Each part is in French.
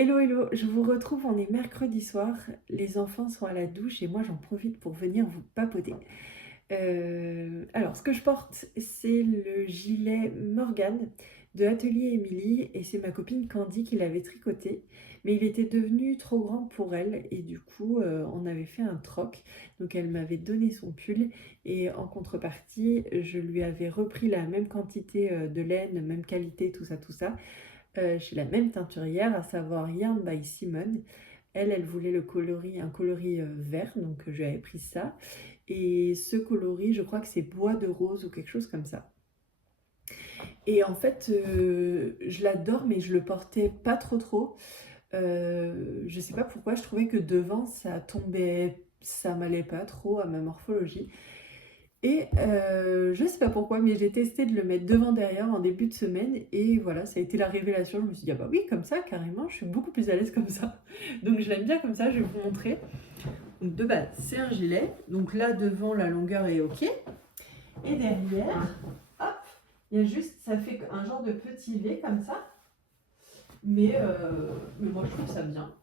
Hello, hello, je vous retrouve, on est mercredi soir, les enfants sont à la douche et moi j'en profite pour venir vous papoter. Alors, ce que je porte, c'est le gilet Morgane de Atelier Émilie et c'est ma copine Candy qui l'avait tricoté, mais il était devenu trop grand pour elle et du coup on avait fait un troc, donc elle m'avait donné son pull et en contrepartie je lui avais repris la même quantité de laine, même qualité, tout ça, chez la même teinturière, à savoir Yarn by Simone. Elle voulait un coloris vert, donc je lui avais pris ça. Et ce coloris, je crois que c'est bois de rose ou quelque chose comme ça. Et en fait, je l'adore, mais je le portais pas trop. Je sais pas pourquoi, je trouvais que devant, ça tombait, ça m'allait pas trop à ma morphologie. Et je sais pas pourquoi, mais j'ai testé de le mettre devant-derrière en début de semaine et voilà, ça a été la révélation. Je me suis dit, ah bah oui, comme ça, carrément, je suis beaucoup plus à l'aise comme ça. Donc je l'aime bien comme ça, je vais vous montrer. Donc de base, c'est un gilet. Donc là, devant, la longueur est OK. Et derrière, hop, il y a juste, ça fait un genre de petit V comme ça. Mais moi, je trouve ça bien.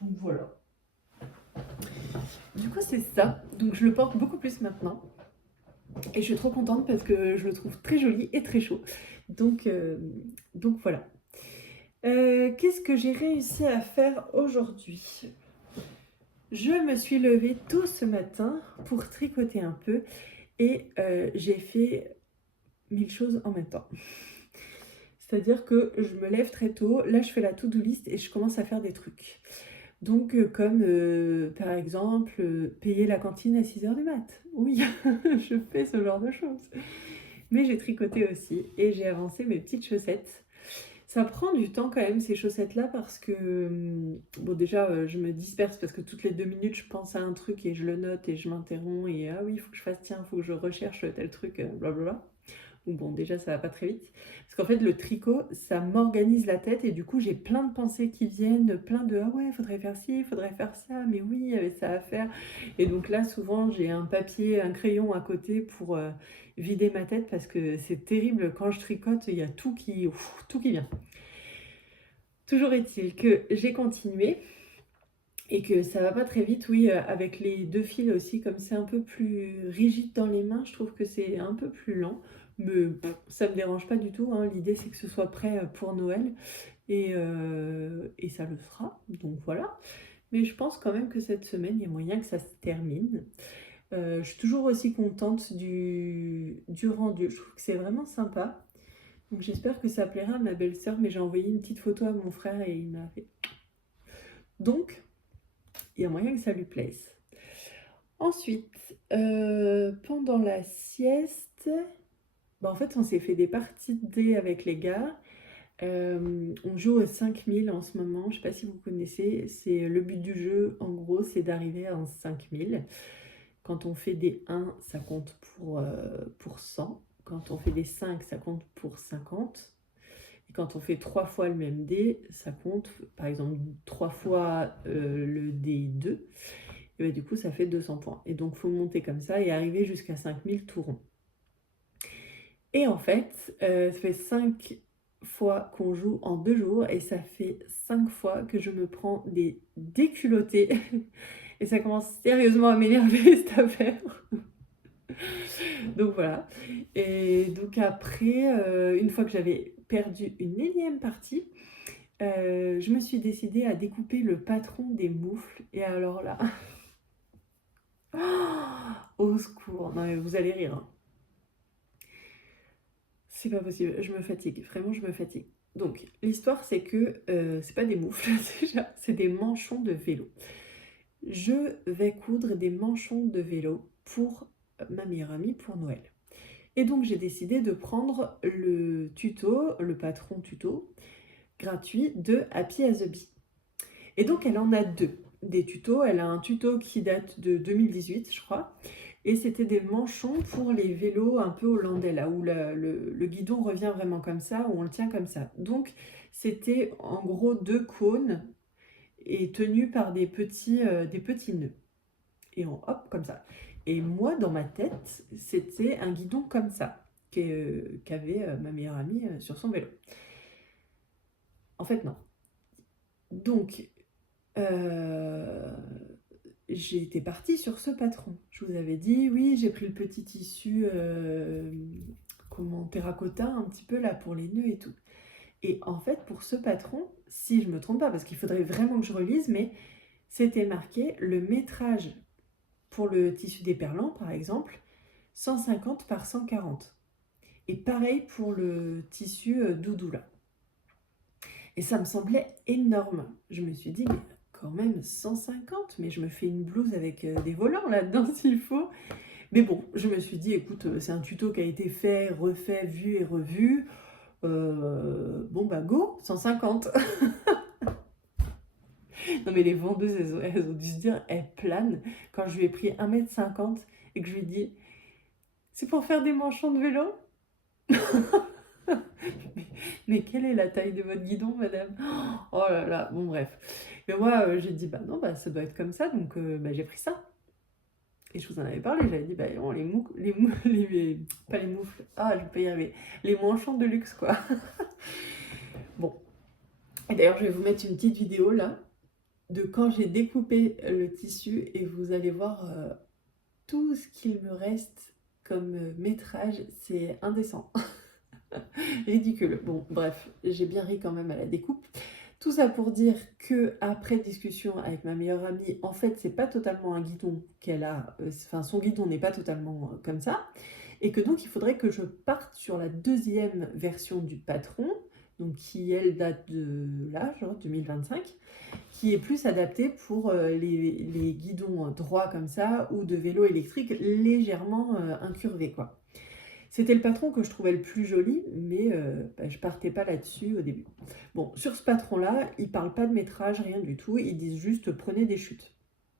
Donc voilà. Du coup, c'est ça. Donc je le porte beaucoup plus maintenant. Et je suis trop contente parce que je le trouve très joli et très chaud. Donc voilà. Qu'est-ce que j'ai réussi à faire aujourd'hui? Je me suis levée tôt ce matin pour tricoter un peu et j'ai fait 1000 choses en même temps. C'est-à-dire que je me lève très tôt, là je fais la to-do list et je commence à faire des trucs. Donc comme par exemple payer la cantine à 6 heures du mat. Oui, je fais ce genre de choses. Mais j'ai tricoté aussi et j'ai avancé mes petites chaussettes. Ça prend du temps quand même ces chaussettes-là parce que, bon déjà je me disperse parce que toutes les 2 minutes je pense à un truc et je le note et je m'interromps et ah oui il faut que je fasse tiens, il faut que je recherche tel truc, blablabla. Donc bon déjà ça va pas très vite. Parce qu'en fait le tricot ça m'organise la tête et du coup j'ai plein de pensées qui viennent, plein de ah ouais faudrait faire ci, faudrait faire ça, mais oui il y avait ça à faire. Et donc là souvent j'ai un papier, un crayon à côté pour vider ma tête parce que c'est terrible quand je tricote, il y a tout qui vient. Toujours est-il que j'ai continué et que ça va pas très vite, oui, avec les deux fils aussi, comme c'est un peu plus rigide dans les mains, je trouve que c'est un peu plus lent, mais ça me dérange pas du tout, hein. L'idée c'est que ce soit prêt pour Noël et ça le sera, donc voilà. Mais je pense quand même que cette semaine, il y a moyen que ça se termine. Je suis toujours aussi contente du rendu, je trouve que c'est vraiment sympa. Donc j'espère que ça plaira à ma belle-sœur, mais j'ai envoyé une petite photo à mon frère et il m'a fait. Donc, il y a moyen que ça lui plaise. Ensuite, pendant la sieste, bah en fait, on s'est fait des parties de dés avec les gars. On joue aux 5000 en ce moment, je ne sais pas si vous connaissez. C'est le but du jeu, en gros, c'est d'arriver à un 5000. Quand on fait des 1, ça compte pour 100. Quand on fait des 5, ça compte pour 50. Et quand on fait 3 fois le même dé, ça compte, par exemple, 3 fois le dé 2. Et bah, du coup, ça fait 200 points. Et donc, il faut monter comme ça et arriver jusqu'à 5000 tout rond. Et en fait, ça fait 5 fois qu'on joue en 2 jours et ça fait 5 fois que je me prends des déculottés. Et ça commence sérieusement à m'énerver cette affaire. Donc voilà. Et donc après, une fois que j'avais perdu une énième partie, je me suis décidée à découper le patron des moufles. Et alors là, au secours, non mais vous allez rire, hein. C'est pas possible, je me fatigue, vraiment je me fatigue. Donc l'histoire c'est que c'est pas des moufles déjà, c'est des manchons de vélo. Je vais coudre des manchons de vélo pour ma meilleure amie pour Noël. Et donc j'ai décidé de prendre le tuto, le patron tuto gratuit de Happy as a Bee. Et donc elle en a deux des tutos. Elle a un tuto qui date de 2018 je crois. Et c'était des manchons pour les vélos un peu hollandais, là où le guidon revient vraiment comme ça, où on le tient comme ça. Donc c'était en gros 2 cônes et tenus par des petits nœuds. Et on hop comme ça. Et moi dans ma tête c'était un guidon comme ça qu'avait ma meilleure amie sur son vélo. En fait non. Donc, j'étais partie sur ce patron. Je vous avais dit, oui, j'ai pris le petit tissu comment, terracotta un petit peu là pour les nœuds et tout. Et en fait, pour ce patron, si je me trompe pas, parce qu'il faudrait vraiment que je relise, mais c'était marqué le métrage pour le tissu déperlant, par exemple, 150 par 140. Et pareil pour le tissu doudou là. Et ça me semblait énorme. Je me suis dit, mais quand même 150, mais je me fais une blouse avec des volants là-dedans s'il faut. Mais bon, je me suis dit, écoute, c'est un tuto qui a été fait, refait, vu et revu. Bon bah go, 150. Non mais les vendeuses, elles ont dû se dire, elles planent. Quand je lui ai pris 1,50 m et que je lui ai dit, c'est pour faire des manchons de vélo? Mais quelle est la taille de votre guidon, madame? Oh là là, bon bref. Mais moi, j'ai dit, bah non, bah ça doit être comme ça, donc bah, j'ai pris ça. Et je vous en avais parlé, j'avais dit, bah non, pas les moufles, ah, je vais pas y arriver, les manchons de luxe, quoi. Bon. Et d'ailleurs, je vais vous mettre une petite vidéo, là, de quand j'ai découpé le tissu, et vous allez voir tout ce qu'il me reste comme métrage, c'est indécent. Ridicule. Bon, bref, j'ai bien ri quand même à la découpe. Tout ça pour dire que après discussion avec ma meilleure amie, en fait, c'est pas totalement un guidon qu'elle a, enfin son guidon n'est pas totalement comme ça, et que donc il faudrait que je parte sur la deuxième version du patron, donc qui elle date de là, genre 2025, qui est plus adaptée pour les guidons droits comme ça ou de vélo électrique légèrement incurvés quoi. C'était le patron que je trouvais le plus joli, mais bah, je partais pas là-dessus au début. Bon, sur ce patron-là, ils parlent pas de métrage, rien du tout. Ils disent juste prenez des chutes.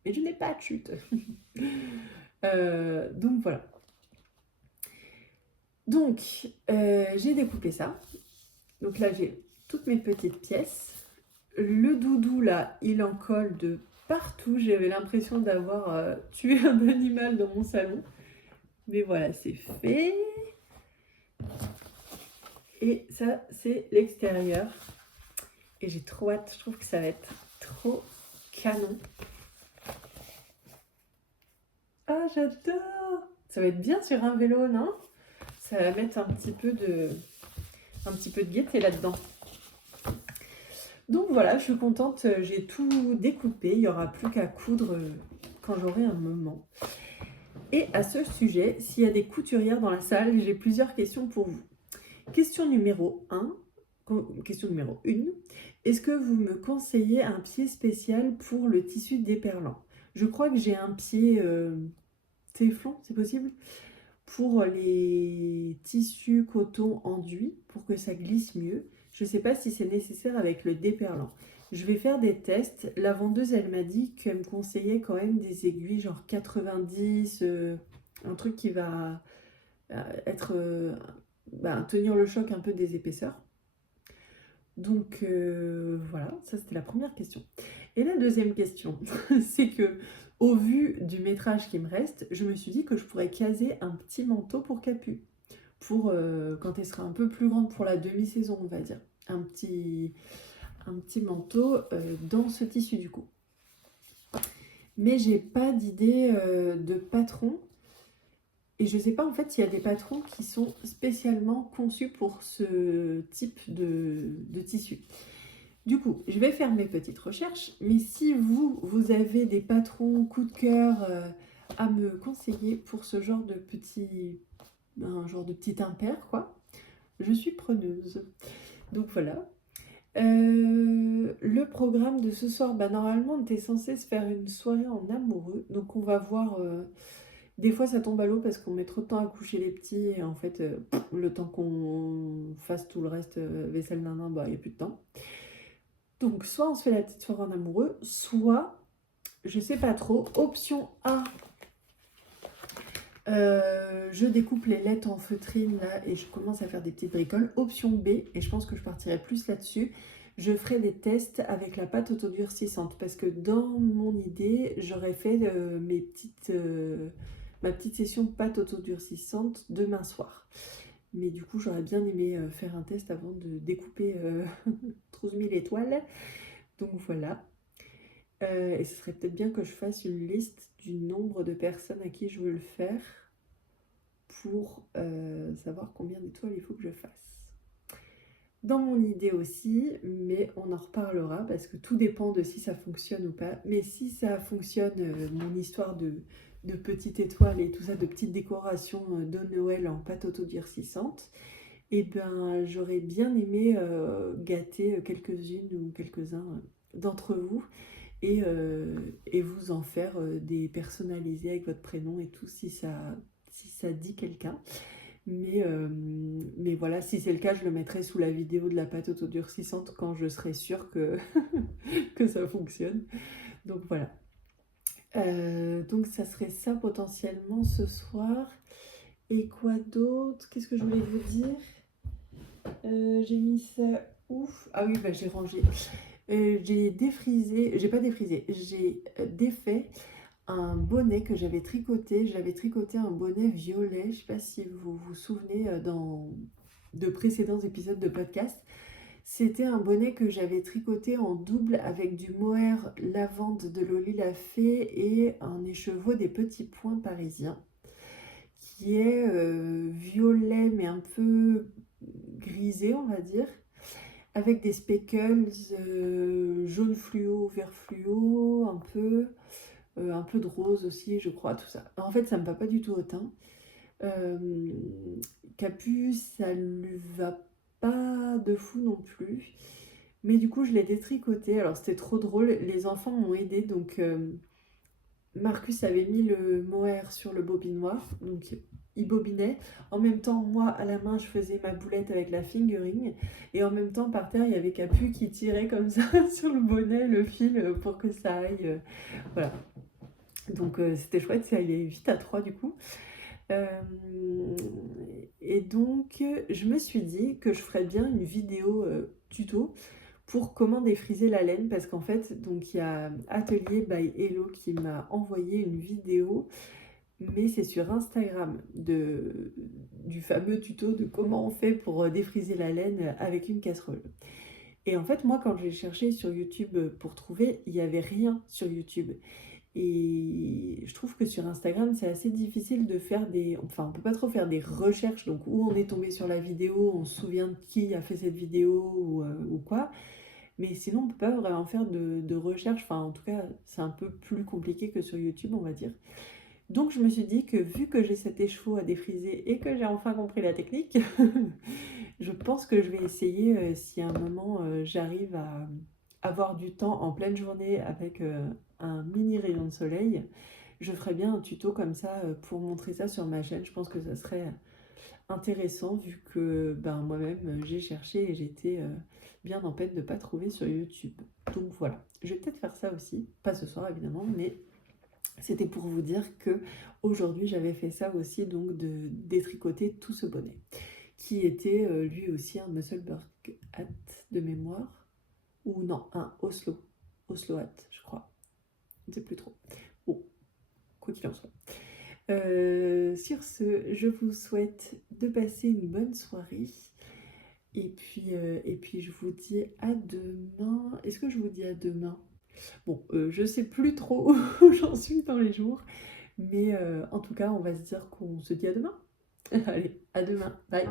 Mais je n'ai pas de chute. Donc voilà. Donc, j'ai découpé ça. Donc là, j'ai toutes mes petites pièces. Le doudou, là, il en colle de partout. J'avais l'impression d'avoir tué un animal dans mon salon. Mais voilà, c'est fait. Et ça, c'est l'extérieur. Et j'ai trop hâte, je trouve que ça va être trop canon. Ah, j'adore! Ça va être bien sur un vélo, non? Ça va mettre un petit peu de gaieté là-dedans. Donc voilà, je suis contente, j'ai tout découpé. Il n'y aura plus qu'à coudre quand j'aurai un moment. Et à ce sujet, s'il y a des couturières dans la salle, j'ai plusieurs questions pour vous. Question numéro 1. Question numéro 1. Est-ce que vous me conseillez un pied spécial pour le tissu déperlant? Je crois que j'ai un pied téflon, c'est possible? Pour les tissus coton enduit, pour que ça glisse mieux. Je ne sais pas si c'est nécessaire avec le déperlant. Je vais faire des tests. La vendeuse, elle m'a dit qu'elle me conseillait quand même des aiguilles genre 90, un truc qui va être tenir le choc un peu des épaisseurs. Donc voilà, ça c'était la première question. Et la deuxième question, c'est que au vu du métrage qui me reste, je me suis dit que je pourrais caser un petit manteau pour Capu, pour quand elle sera un peu plus grande pour la demi-saison, on va dire. Un petit manteau dans ce tissu du coup. Mais j'ai pas d'idée de patron. Et je ne sais pas en fait s'il y a des patrons qui sont spécialement conçus pour ce type de tissu. Du coup, je vais faire mes petites recherches, mais si vous avez des patrons coup de cœur à me conseiller pour ce genre de petit impair, quoi, je suis preneuse. Donc voilà. Le programme de ce soir, normalement on était censé se faire une soirée en amoureux, donc on va voir. Des fois, ça tombe à l'eau parce qu'on met trop de temps à coucher les petits et en fait, le temps qu'on fasse tout le reste, vaisselle, il n'y a plus de temps. Donc, soit on se fait la petite soirée en amoureux, soit, je sais pas trop, option A, je découpe les lettres en feutrine là et je commence à faire des petites bricoles. Option B, et je pense que je partirai plus là-dessus, je ferai des tests avec la pâte autodurcissante parce que dans mon idée, j'aurais fait ma petite session pâte autodurcissante demain soir. Mais du coup, j'aurais bien aimé faire un test avant de découper 12 000 étoiles. Donc voilà. Et ce serait peut-être bien que je fasse une liste du nombre de personnes à qui je veux le faire pour savoir combien d'étoiles il faut que je fasse. Dans mon idée aussi, mais on en reparlera parce que tout dépend de si ça fonctionne ou pas. Mais si ça fonctionne, mon histoire de petites étoiles et tout ça, de petites décorations de Noël en pâte autodurcissante, et ben j'aurais bien aimé gâter quelques-unes ou quelques-uns d'entre vous et vous en faire des personnalisés avec votre prénom et tout si ça dit quelqu'un. Mais voilà, si c'est le cas, je le mettrai sous la vidéo de la pâte autodurcissante quand je serai sûre que ça fonctionne. Donc voilà. Donc ça serait ça potentiellement ce soir. Et quoi d'autre? Qu'est-ce que je voulais vous dire? J'ai mis ça ouf. Ah oui, bah j'ai rangé. J'ai défrisé, j'ai pas défrisé, j'ai défait un bonnet que j'avais tricoté. J'avais tricoté un bonnet violet, je sais pas si vous vous souvenez de précédents épisodes de podcast. C'était un bonnet que j'avais tricoté en double avec du mohair lavande de Loli la Fée et un écheveau des petits points parisiens qui est violet mais un peu grisé on va dire avec des speckles jaune fluo, vert fluo, un peu de rose aussi, je crois, tout ça. En fait, ça me va pas du tout au teint. Capu, ça lui va pas de fou non plus. Mais du coup, je l'ai détricoté. Alors, c'était trop drôle. Les enfants m'ont aidé. Donc, Marcus avait mis le mohair sur le bobinoir. Donc, il bobinait. En même temps, moi, à la main, je faisais ma boulette avec la fingering. Et en même temps, par terre, il y avait Capu qui tirait comme ça sur le bonnet, le fil, pour que ça aille. Voilà. Donc, c'était chouette. Ça allait vite à 3 du coup. Et donc, je me suis dit que je ferais bien une vidéo tuto pour comment défriser la laine parce qu'en fait, donc il y a Atelier by Hello qui m'a envoyé une vidéo, mais c'est sur Instagram du fameux tuto de comment on fait pour défriser la laine avec une casserole. Et en fait, moi, quand j'ai cherché sur YouTube pour trouver, il n'y avait rien sur YouTube. Et je trouve que sur Instagram, c'est assez difficile de faire Enfin, on peut pas trop faire des recherches, donc où on est tombé sur la vidéo, on se souvient de qui a fait cette vidéo ou quoi. Mais sinon, on peut pas vraiment faire de recherche. Enfin, en tout cas, c'est un peu plus compliqué que sur YouTube, on va dire. Donc, je me suis dit que vu que j'ai cet écheveau à défriser et que j'ai enfin compris la technique, je pense que je vais essayer si à un moment j'arrive à avoir du temps en pleine journée avec un mini rayon de soleil. Je ferai bien un tuto comme ça pour montrer ça sur ma chaîne. Je pense que ça serait intéressant vu que ben, moi-même j'ai cherché et j'étais bien en peine de ne pas trouver sur YouTube. Donc voilà, je vais peut-être faire ça aussi, pas ce soir évidemment, mais c'était pour vous dire que aujourd'hui j'avais fait ça aussi, donc de détricoter tout ce bonnet qui était lui aussi un Musselburgh hat de mémoire, ou non, un Oslo hat, je crois, je ne sais plus trop. Bon, quoi qu'il en soit. Sur ce, je vous souhaite de passer une bonne soirée. Et puis je vous dis à demain. Est-ce que je vous dis à demain? Bon, je sais plus trop où j'en suis dans les jours. Mais en tout cas, on va se dire qu'on se dit à demain. Allez, à demain. Bye.